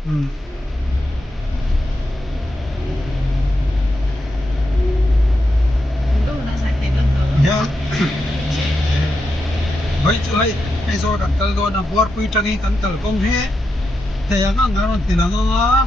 Ya. Vai chulai ai zo kan tal do na bor pui tangi kan tal kong he te yang ngaron tilanga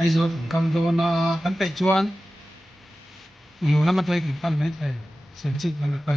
ai zo kan do na kan pe chuanอยู่แล้วมันเลยkanไม่ใช่เสียจริงมันไป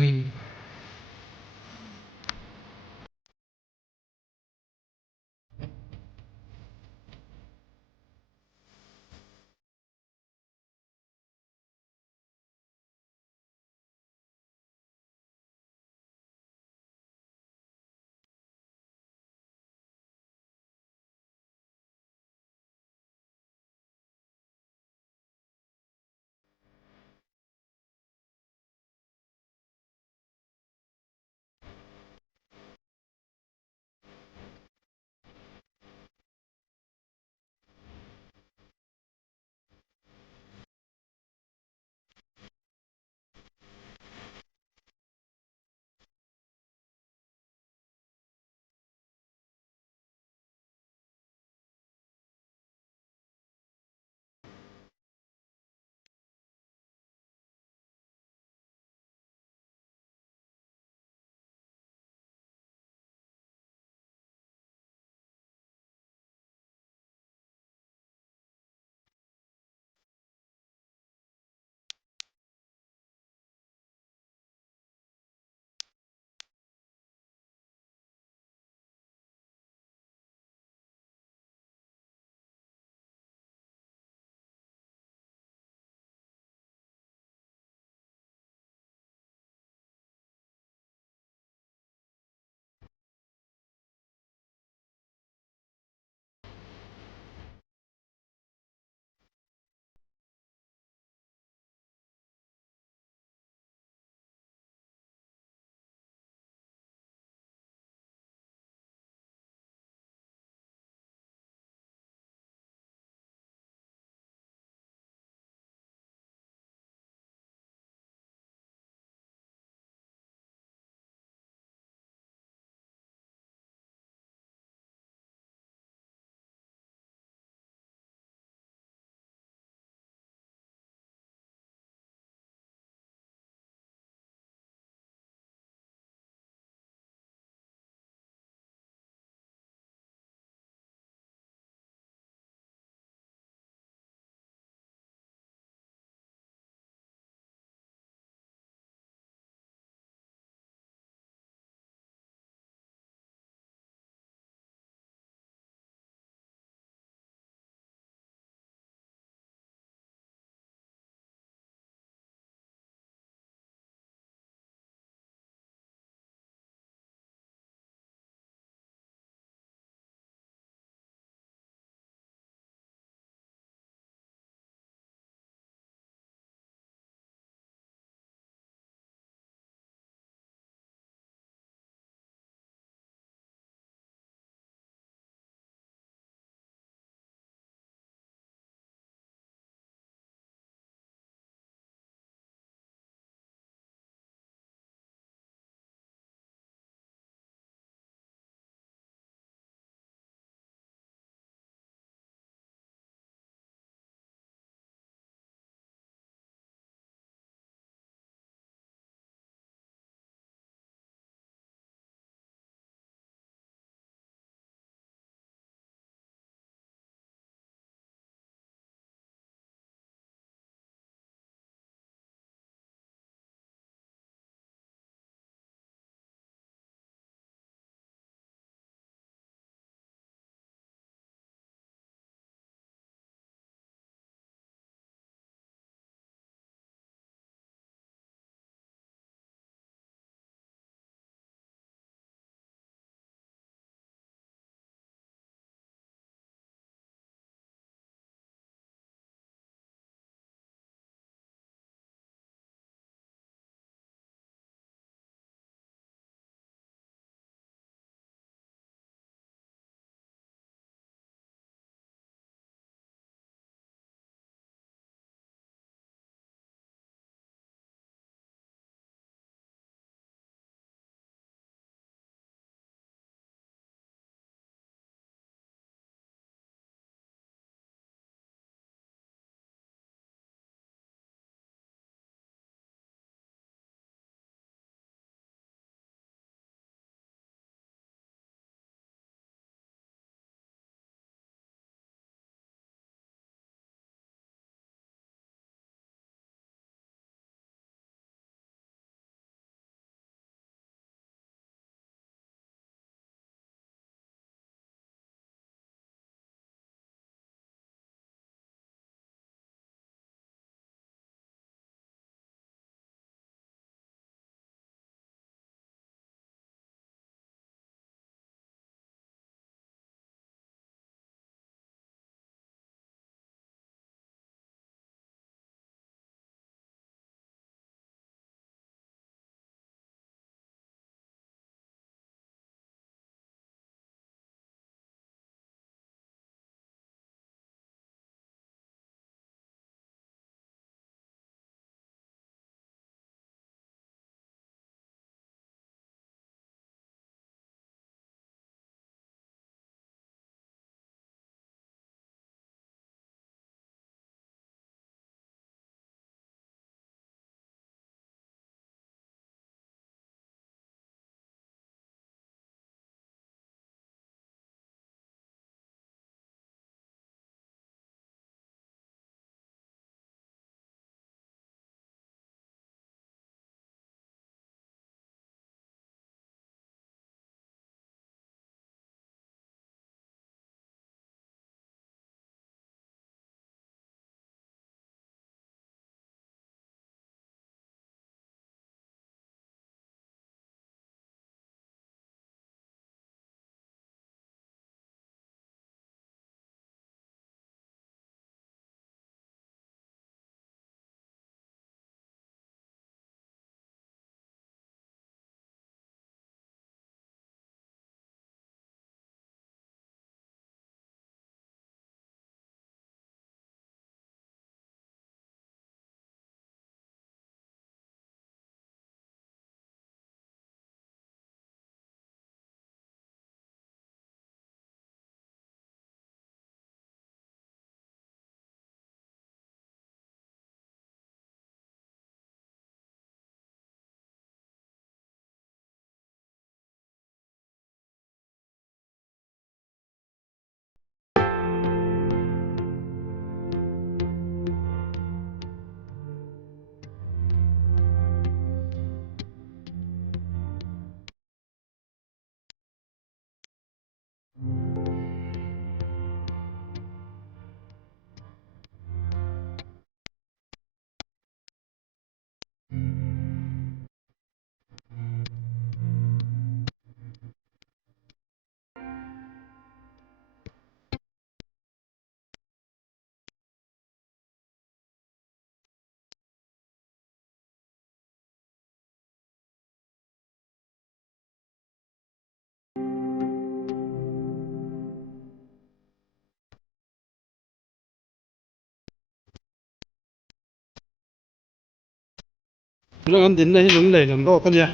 Lang din na hilong lay ng lo kanya.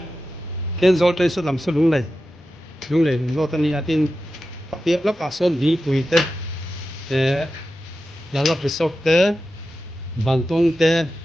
Ken zol tay sa lam sa lung lay. Lung lay ng lo tani atin papiak la pasol di puite. Lala presok te bantong te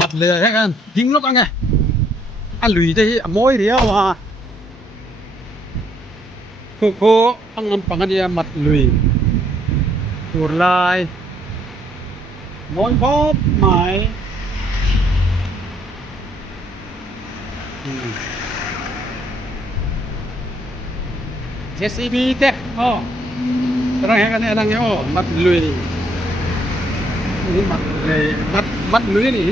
มัดเลยให้กันยิงนกอันไงอันหลุยได้โมยเดียวว่ะโคอังปังอันเดียมัดหลุยตัวลายนอนพบหมายJCB เต็กอ้อตรังแหกันเนี่ยตรังอ้อมัดลุยนี่มัดเลยมัดลุยนี่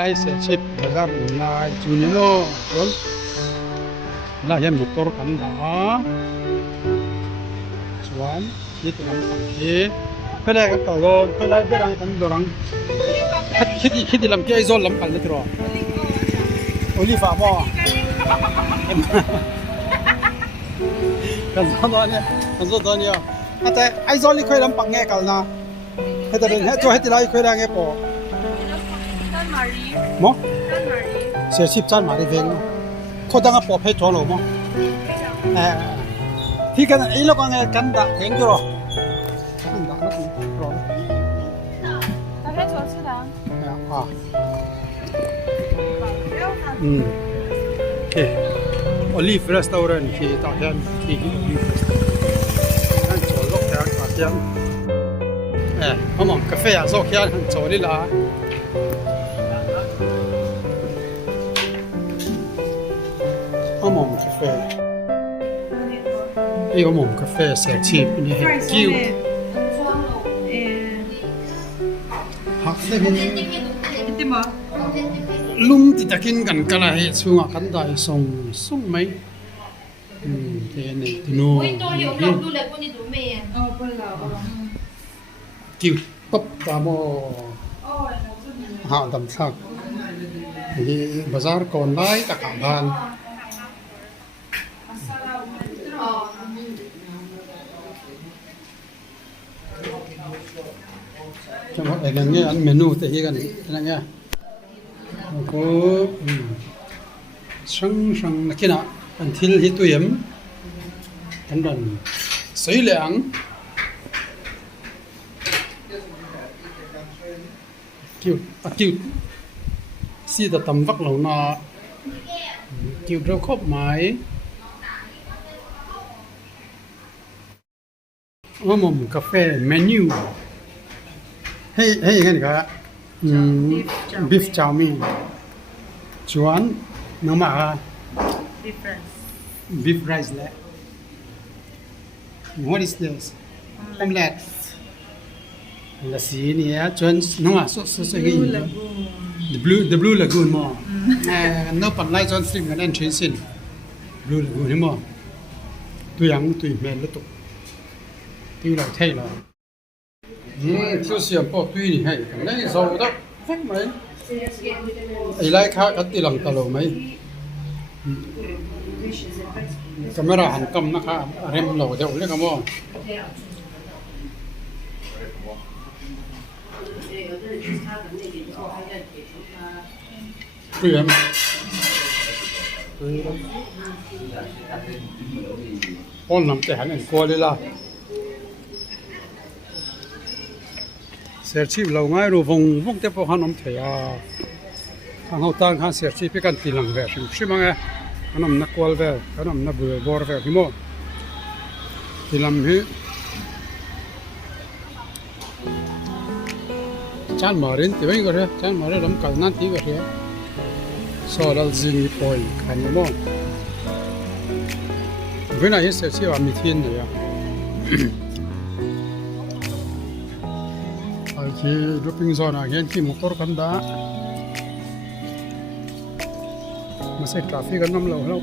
ได้เสียชิปบาซาร์นายจูนิโน่คนลายันบุตรกันดาชวนนี่ตัวนั้นเพื่อได้กับตัวเราเพื่อได้เพื่อรังกันตัวรังคิดลำที่ไอโซนลำกันเลยทีเดียวโอลิฟาบอกันซะตอนนี้แต่ไอโซนนี่เคยลำปังแง่กันนะให้แต่เรื่องให้ที่ไรเคยได้แง่ปอมั้งเสียชีพจานมาได้เองเขาตั้งปอเพชรจอหรอมั้งที่กันไอ้ลูกอะไรกันด่าเองก็รอกันด่าแล้วก็รอ大概多少钱？โอเค Olive Restaurant ที่ต่อแทนที่ Olive Restaurant นั่นจอดรถแถวต่อแทนเขามองกาแฟอ่ะโซเคียนจอดนี่ล่ะเขามองกาแฟไอ้เขามองกาแฟเสียชีพนี่ให้กิ้วหักได้เป็นลุงที่ตะกินกันก็เลยช่วงกันได้ส่งไหมเดี๋ยวนี่ดูกิ้วปั๊บตามหาดำซักที่บาซาร์ก่อนได้ตะกางานจังหวะอะไรเงี้ยอันเมนูแต่ที่กันอะไรเงี้ยก็ช่างนักกินอ่ะอันที่ที่ตัวเอ็มอันนั้นสีเหลืองคิวสีตะตำฟักเหล่านาคิวเราครบไหมว่ามุมกาแฟเมนูให้กันก็beef chow mein ชวนน้ำมา beef rice แหละ what is this omelette ละสีเนี่ยชวนน้ำมาสุดๆอย่างนี้ the blue lagoon มั้งน้ำปั่นไล่จนสตรีมกันนั่นเชนซิน blue lagoon นี่มั้งตัวอย่างตัวเมลตุที่เราเท่เรา就是要报对你嘿，那你说的ฟังไหมไอ้ไล่ข้ากัดตีหลังตลอดไหมกำลังหันกำนะคะเริ่มเหล่าเดี๋ยวเรียกว่าเปลี่ยนป้อนน้ำแต่หันกลัวเลยล่ะเสียชีพเราง่ายรู้วงเต็มพอหันน้ำเถียทางเขาตั้งหาเสียชีพเป็นการตีหลังแบบใช่ไหมไงขนมนักวอลแบบขนมนักเบื่อบอร์แบบที่โม่ตีหลังฮีจานมาเรนตีไว้ก็ได้จานมาเรนลำกันนั่นตีก็ได้สอดจินีปอยขันโม่เวลาเสียชีพมีที่ไหนอ่ะที่รูปิงโซนเห็นที่มอเตอร์กันได้มาใส่กาแฟกันน้ำเหลา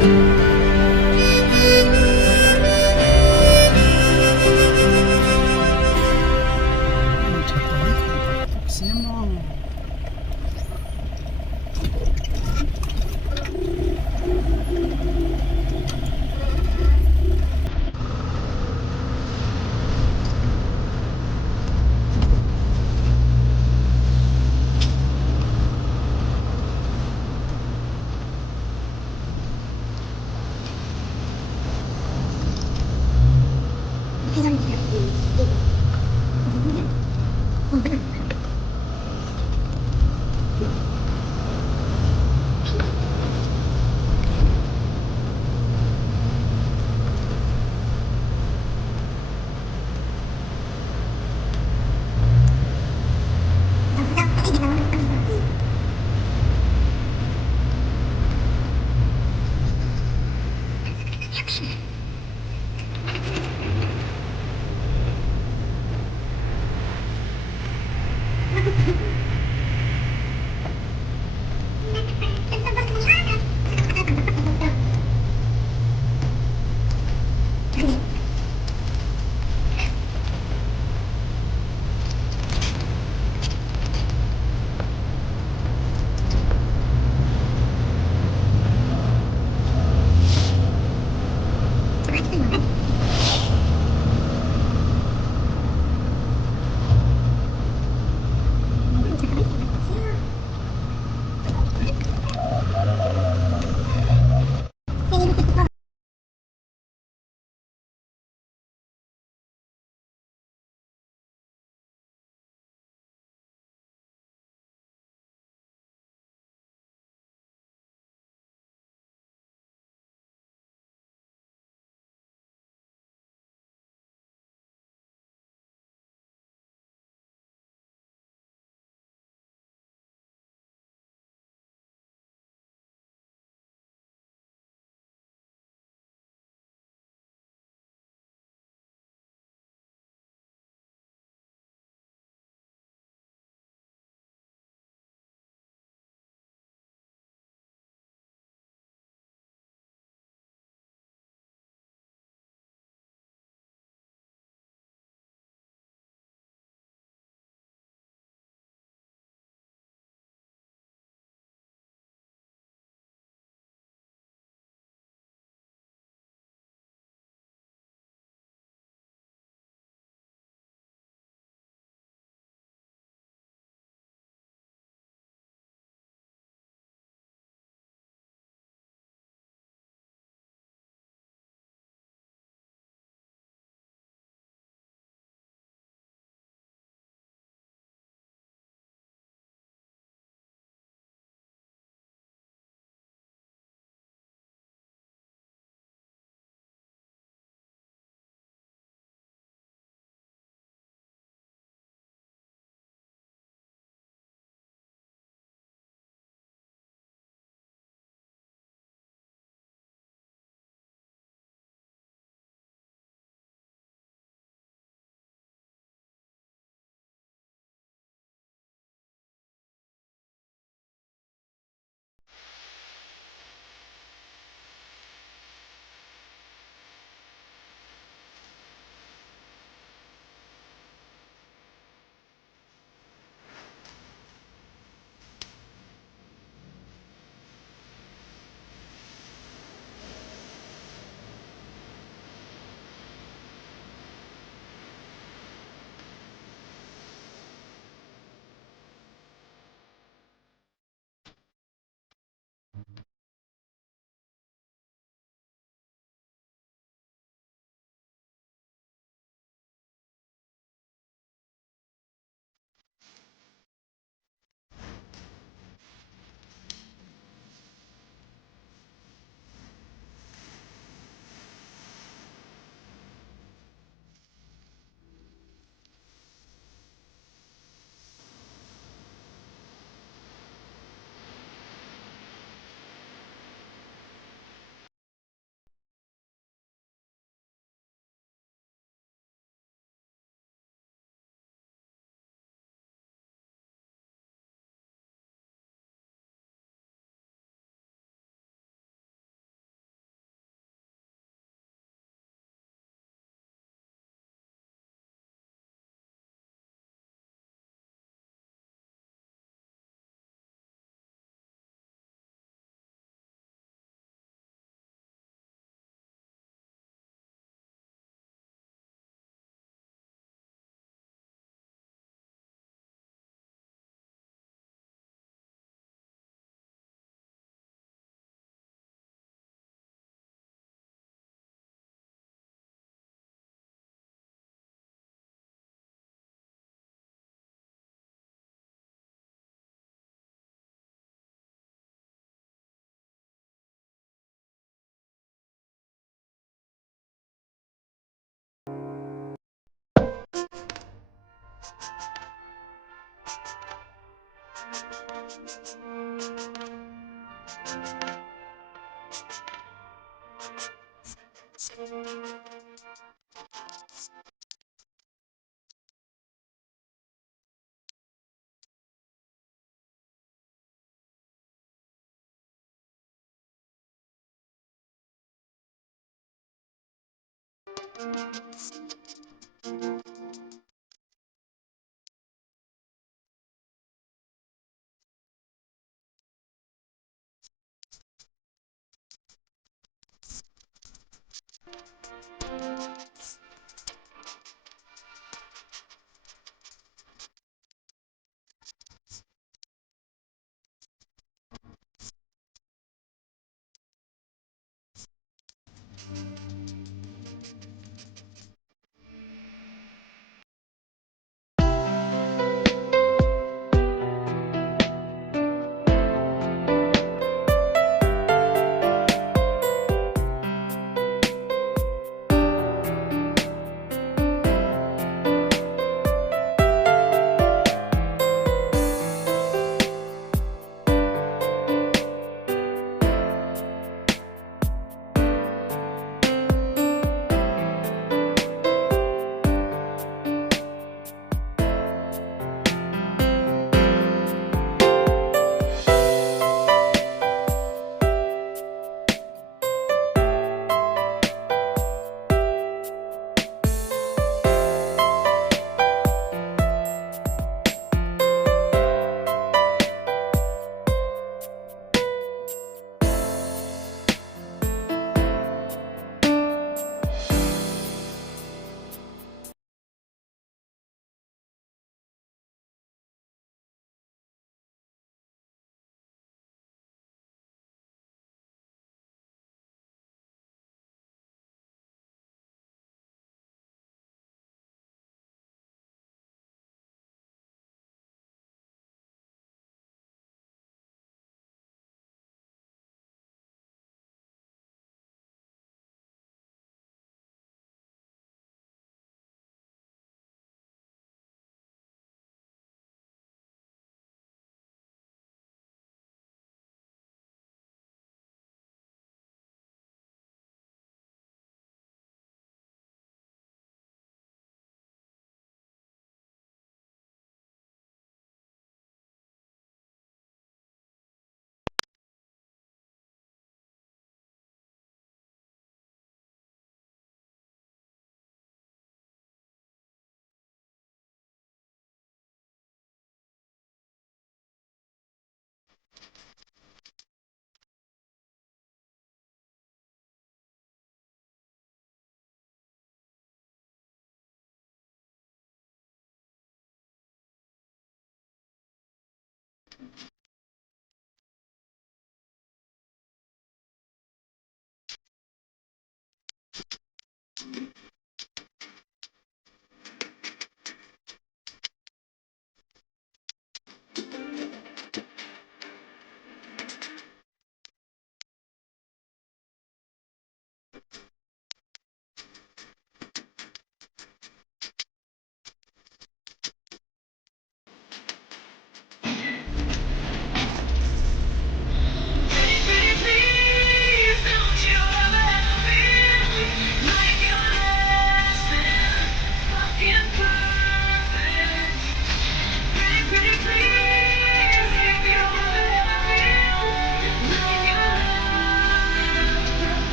À,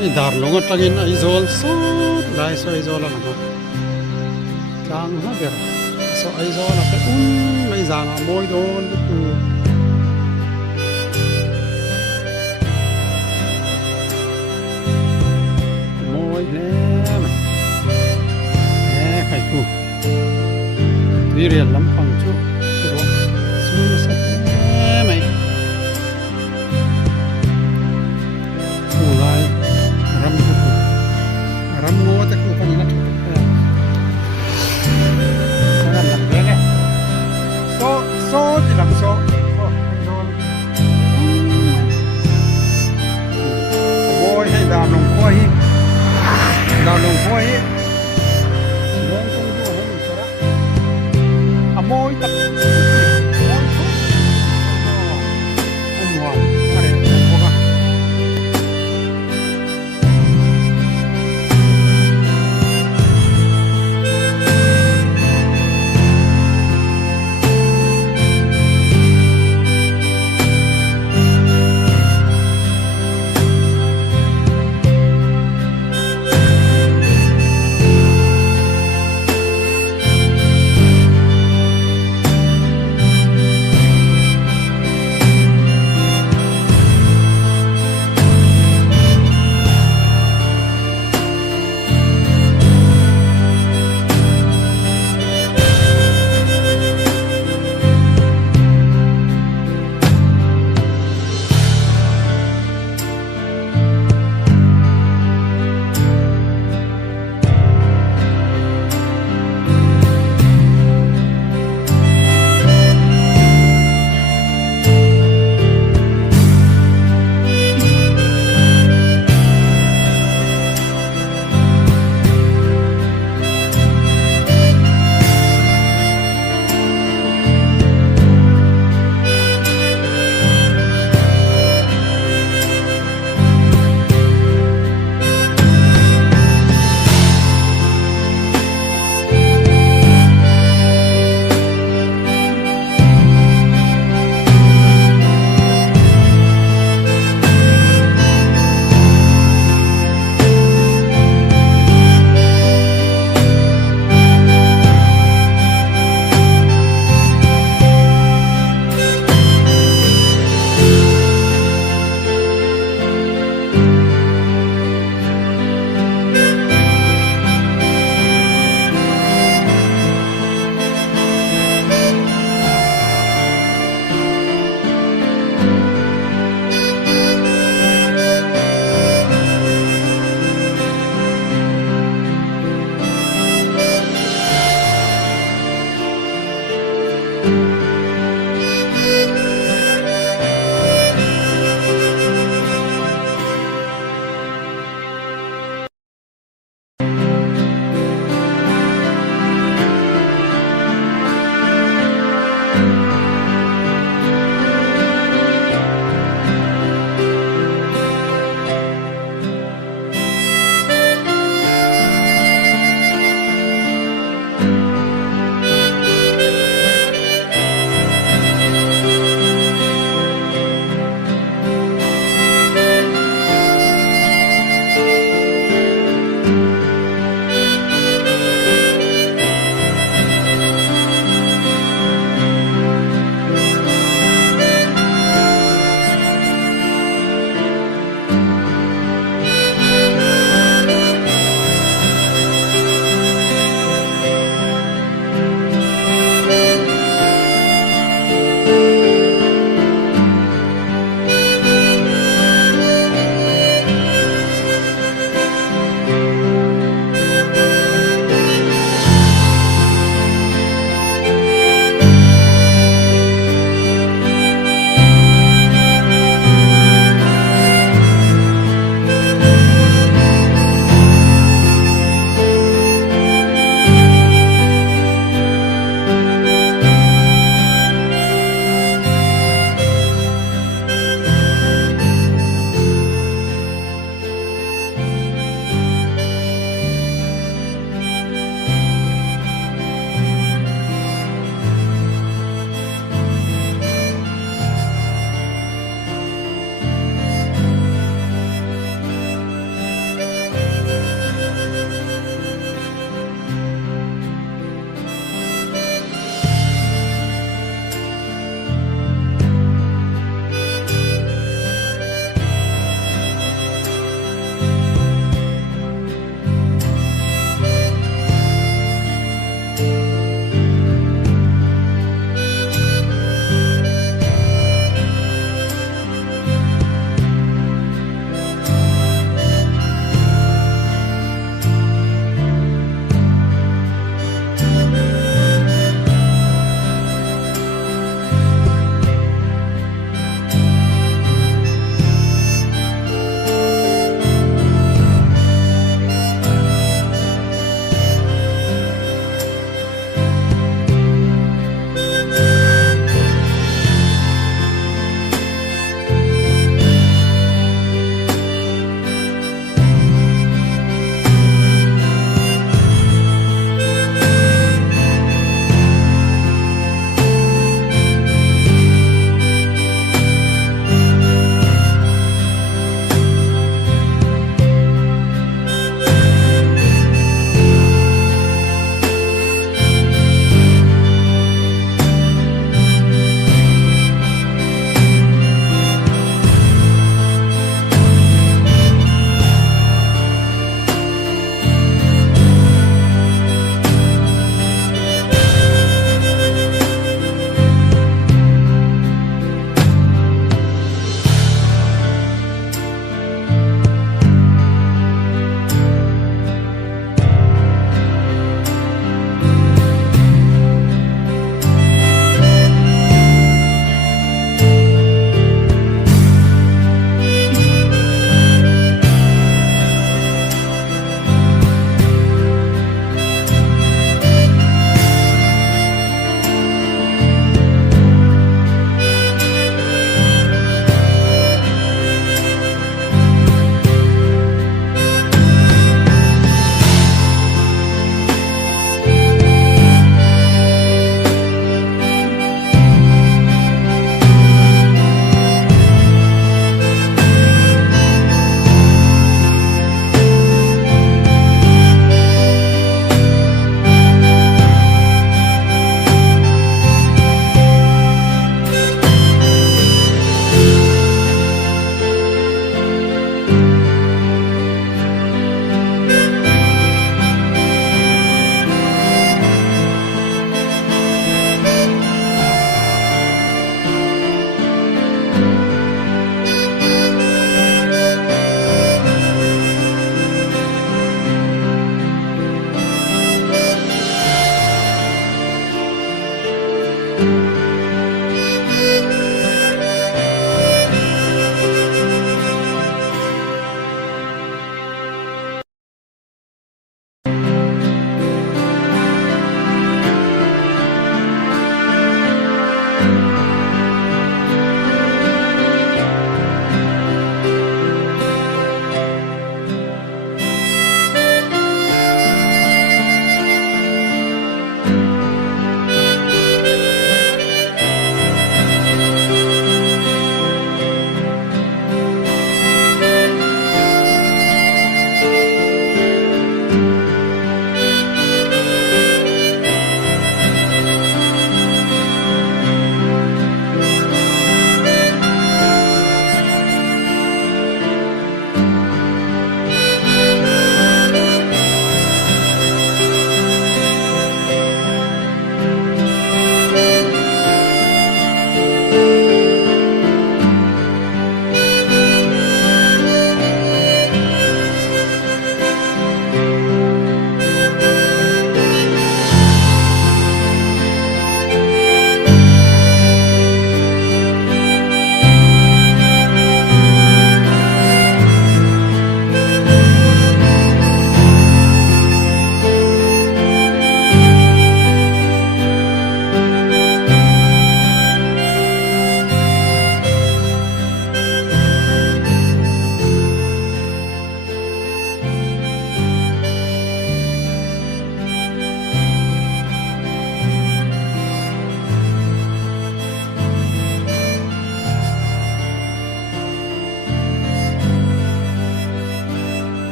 ai dar longa tangin aizol so lai so aizol la ma tang ha ber so aizol la pe mai zang moi don tu moi le ma khai tu tuy rian lam pang chu ro su sa mai mulai ram ngo ta ku kan na tu ram nak le so ti lam so boy hay đào lồng khoi mong tong du hay ni sara amoy tak umwan are ko ka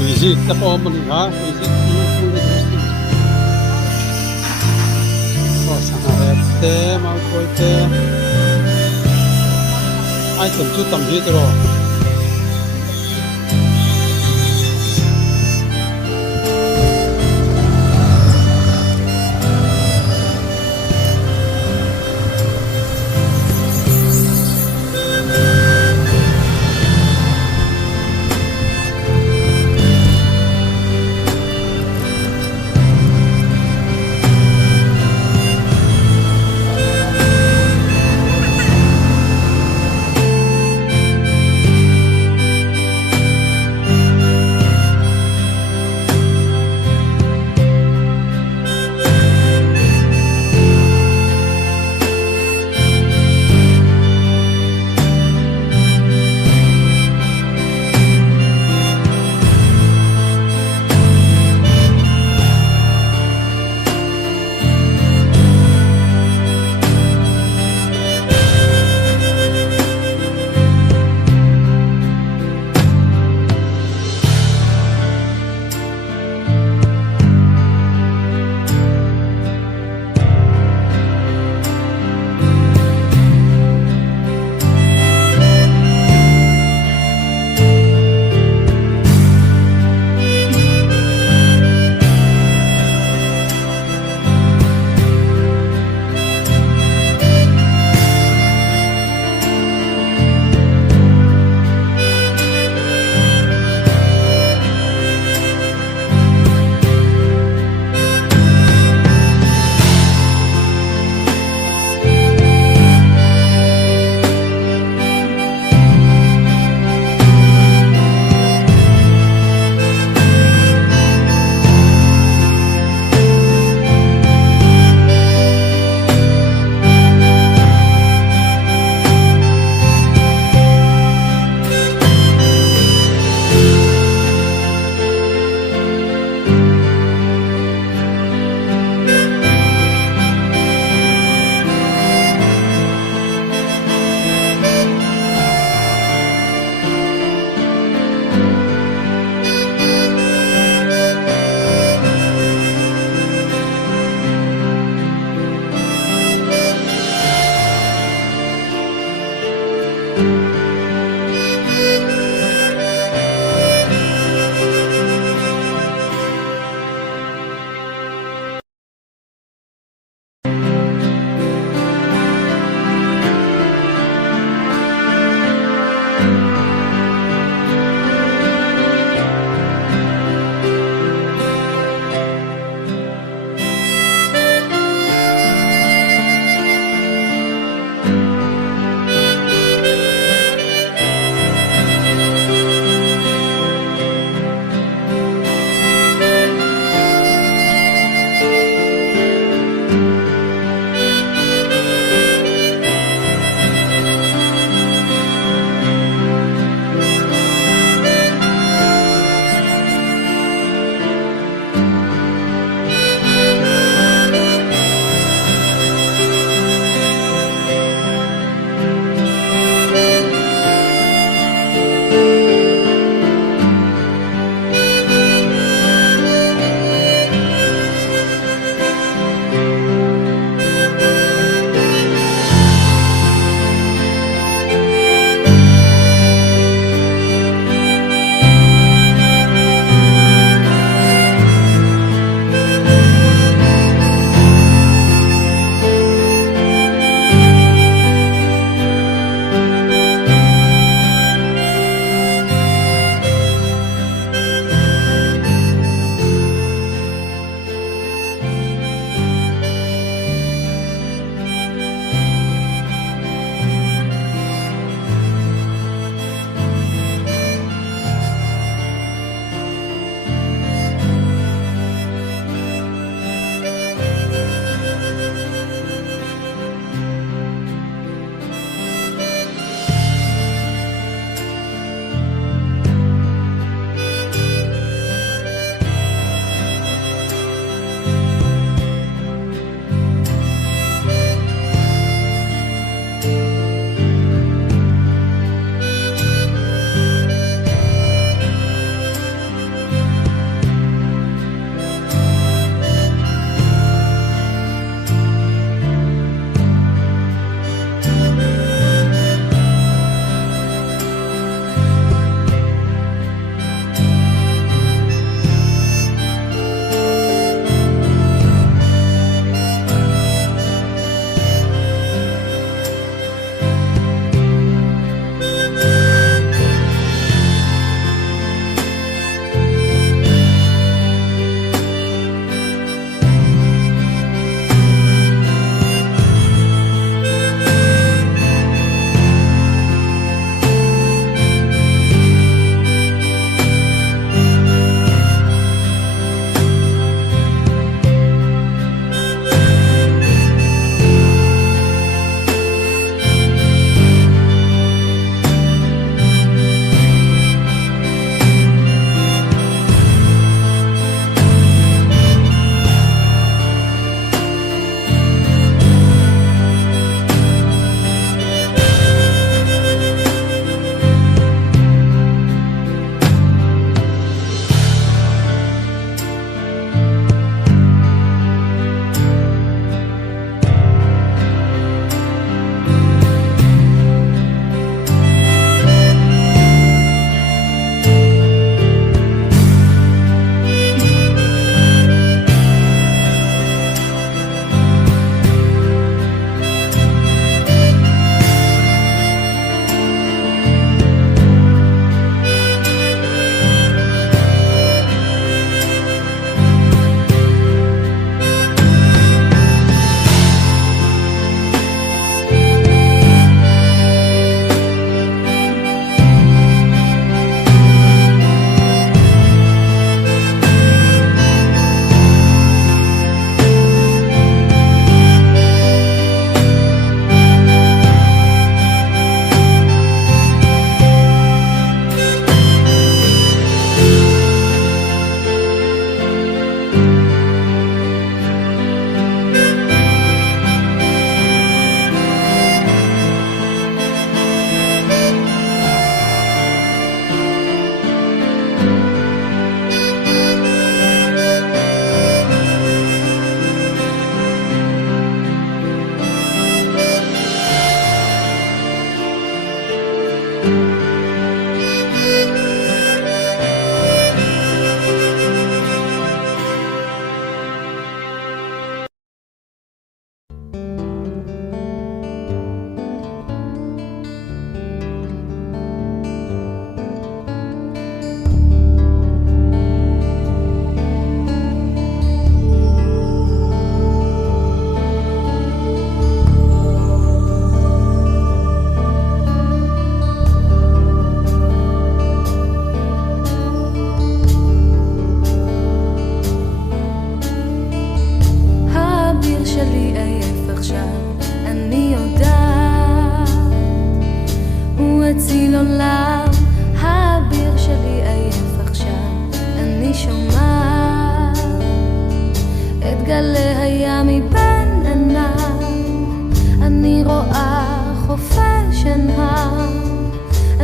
visit the Pomani, visit you. So, Sanarete, Malcoite. I come to Tambitro.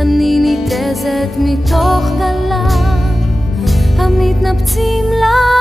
אני ניתזת מתוך גלה המתנפצים לה